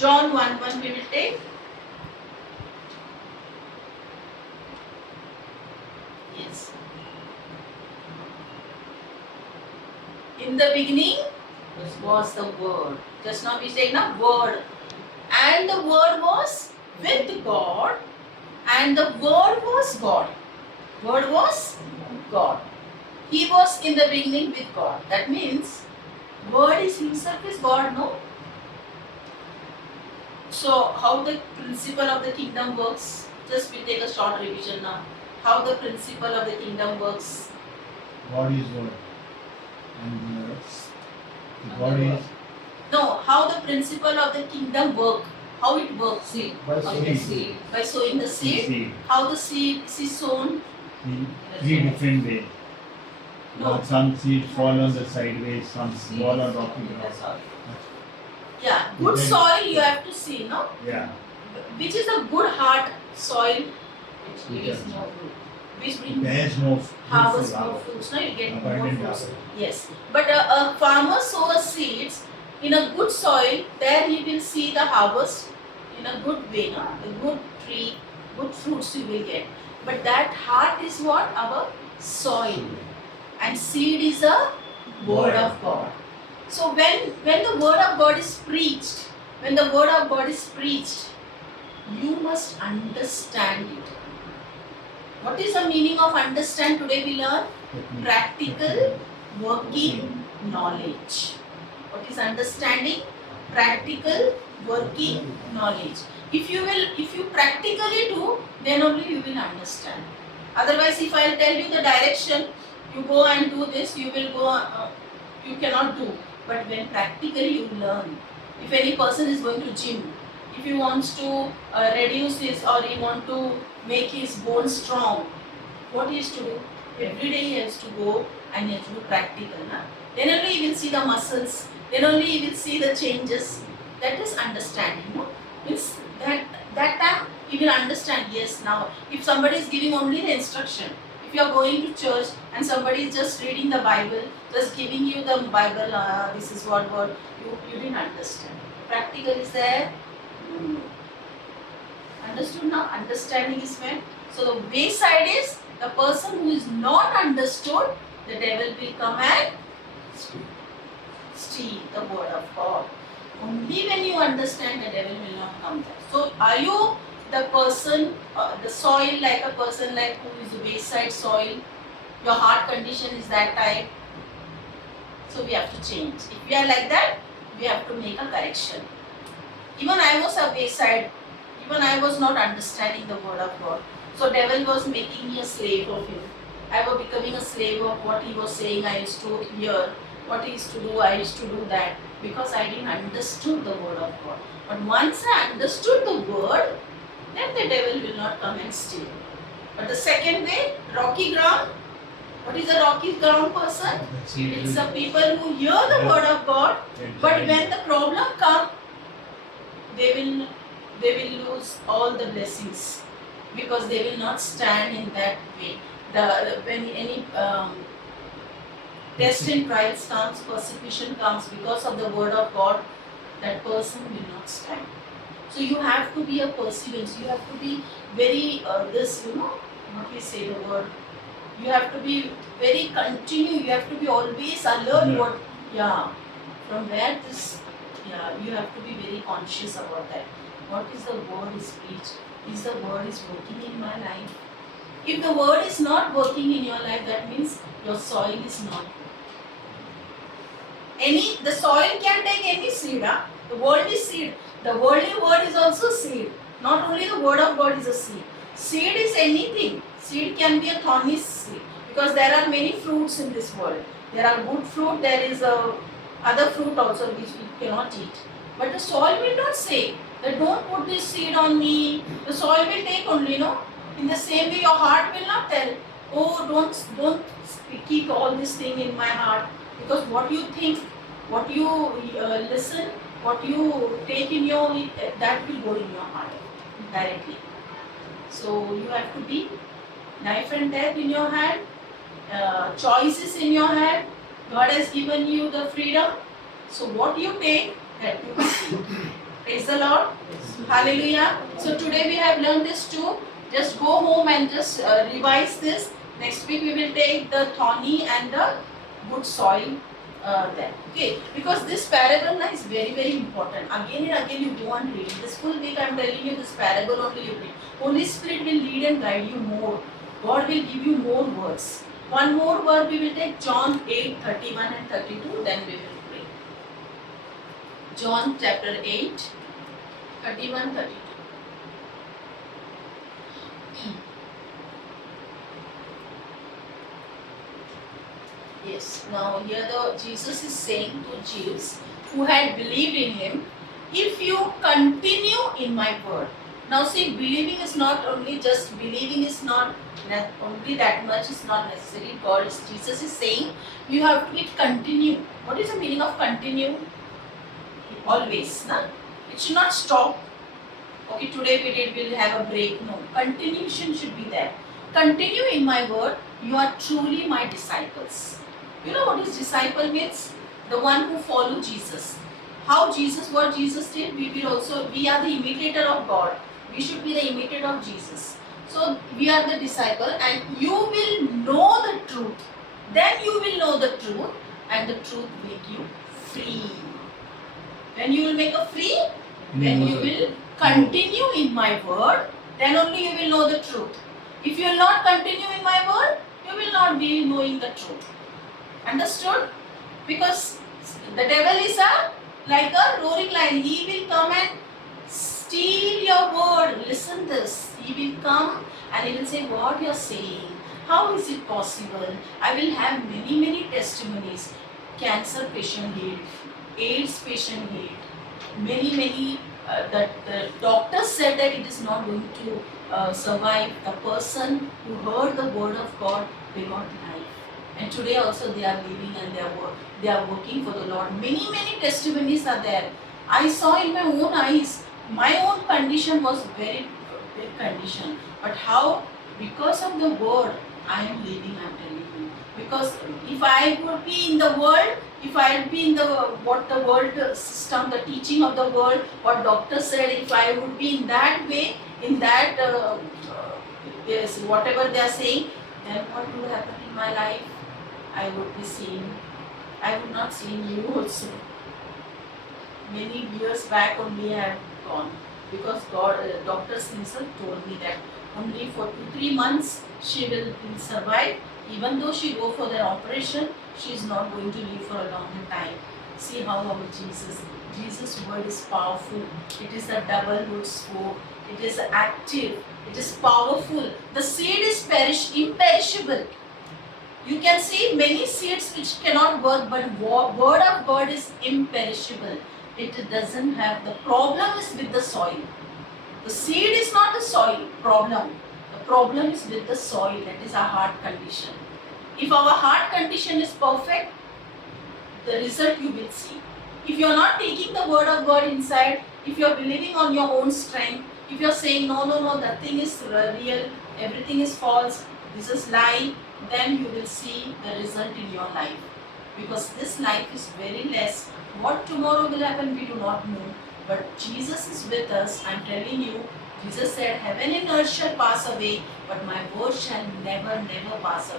John 1:1 we will take. Yes. In the beginning was the Word. Just now we say na Word. And the Word was with God. And the Word was God. Word was God. He was in the beginning with God. That means Word is himself is God, no? So how the principle of the kingdom works? Just we take a short revision now. How the principle of the kingdom works? God is word. And God is No, how the principle of the kingdom work? How it works? Seed. by sowing Seed. By sowing the seed. seed How the seed is sown? in three different ways. No. Some seeds fall on the sideways, some fall on rocky ground. That's all. Yeah, good Then- soil you have to see, no? Yeah. Which is a good hard soil Which gives no fruit. which It brings bears no harvest fruitful more harvest. fruits, no? You get more Abundant fruits. harvest. Yes, but a farmer sows seeds in a good soil. There he will see the harvest in a good way, no? A good tree, good fruits you will get. But that heart is what? Our soil, and seed is a word of God. So when the word of God is preached, when the word of God is preached, you must understand it. What is the meaning of understand? Today we learn practical working knowledge. What is understanding? Practical working knowledge. If you practically do, then only you will understand. Otherwise, if I tell you the direction, you go and do this, you will go, you cannot do. But when practically you learn, if any person is going to gym, if he wants to reduce his or he want to make his bones strong, what he has to do? Every day he has to go and he has to do practical. Na? Then only he will see the muscles, then only he will see the changes. That is understanding. No? Means that time he will understand, yes, now if somebody is giving only the instruction, if you are going to church and somebody is just reading the Bible, just giving you the Bible, this is what word, you didn't understand. Practical is there. Understood now? Understanding is when. So the wayside is the person who is not understood, the devil will come and steal the word of God. Only when you understand, the devil will not come there. So are you the person, the soil like a person like who is a wayside soil? Your heart condition is that type. So we have to change. If we are like that, we have to make a correction. Even I was a wayside. Even I was not understanding the word of God. So devil was making me a slave of him. I was becoming a slave of what he was saying. I used to hear what he used to do. I used to do that because I didn't understood the word of God. But once I understood the word, then the devil will not come and steal. But the second way, rocky ground. What is a rocky ground person? It's the people who hear the word of God, but when the problem comes, they will lose all the blessings because they will not stand in that way. When any test and trials comes, persecution comes because of the word of God, that person will not stand. So you have to be a perseverance. You have to be very what we say the word. You have to be very continue. You have to be always alert. From where this. You have to be very conscious about that. What is the word is preached? Is the word is working in my life? If the word is not working in your life, that means your soil is not good. The soil can take any seed. The world is seed. The worldly word is also seed. Not only the word of God is a seed. Seed is anything. Seed can be a thorny seed because there are many fruits in this world. There are good fruit. There is other fruit also which we cannot eat. But the soil will not say that don't put this seed on me. The soil will take only, In the same way, your heart will not tell, oh, don't keep all this thing in my heart, because what you think, what you listen, what you take in your, that will go in your heart directly. So you have to be knife and death in your hand, choices in your hand. God has given you the freedom. So what you take, that you see. Praise the the Lord. Hallelujah. So today we have learned this too. Just go home and just revise this. Next week we will take the thorny and the good soil there. Okay. Because this parable now is very, very important. Again and again you go and read. This full week I am telling you this parable only you read. Holy Spirit will lead and guide you more. God will give you more words. One more word we will take John 8:31 and 32. Then we will pray. John chapter 8, 31, 32. Yes, now here Jesus is saying to Jews who had believed in him, if you continue in my word. Now see, believing is not only just believing is not only that much is not necessary. Jesus is saying you have to continue. What is the meaning of continue? Always, na? It should not stop. Okay, today we did, we'll have a break. No, continuation should be there. Continue in my word. You are truly my disciples. You know what is disciple means? The one who follow Jesus. What Jesus did, we are the imitator of God. We should be the imitator of Jesus. So we are the disciple and you will know the truth. Then you will know the truth and the truth will make you free. When you will make a free, then you will continue in my word, then only you will know the truth. If you will not continue in my word, you will not be knowing the truth. Understood? Because the devil is like a roaring lion. He will come and steal your word. Listen this. He will come and he will say what you are saying. How is it possible? I will have many testimonies. Cancer patient healed, AIDS patient healed. Many the doctor said that it is not going to survive. The person who heard the word of God, they got life. And today also they are living and they are working for the Lord. Many testimonies are there. I saw in my own eyes. My own condition was very big condition. But how? Because of the word I am living, I am telling you. Because if I would be in the world, if I would be in the world system, the teaching of the world, what doctor said, if I would be in that way, in that yes, whatever they are saying, then what would happen in my life? I would not see you also. Many years back only I have gone because doctors himself told me that only for 2-3 months she will survive. Even though she go for the operation, she is not going to live for a longer time. See how our Jesus' word is powerful. It is a double-edged sword. It is active. It is powerful. The seed is imperishable. You can see many seeds which cannot work, but word of God is imperishable. It doesn't have, the problem is with the soil. The seed is not the soil problem. The problem is with the soil, that is our heart condition. If our heart condition is perfect, the result you will see. If you are not taking the word of God inside, if you are believing on your own strength, if you are saying no, nothing is real, everything is false, this is lie, then you will see the result in your life. Because this life is very less. What tomorrow will happen, we do not know. But Jesus is with us. I am telling you, Jesus said, heaven and earth shall pass away, but my word shall never pass away.